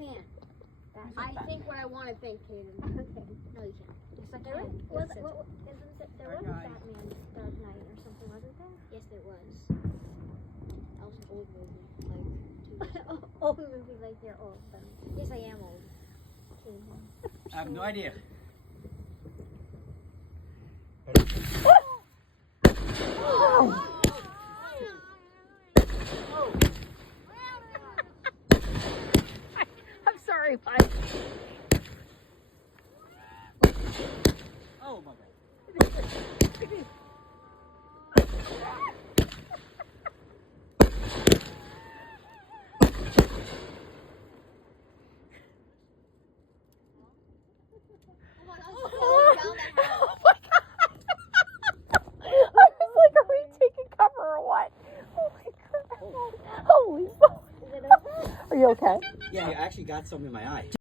Man. I think what I want to think, Kaden. Okay. No, you can't. Yes, I There can. was- There was a Batman Dark Knight or something, wasn't there? Yes, there was. That was an old movie. Like, 2 years ago. Old movie like you're old, but Yes, I am old. I have no idea. I'm sorry, Mike. Oh my God. Oh my God. I was like, are we taking cover or what? Oh my God. Holy fuck. Is it over? Are you okay? Yeah, I actually got some in my eye.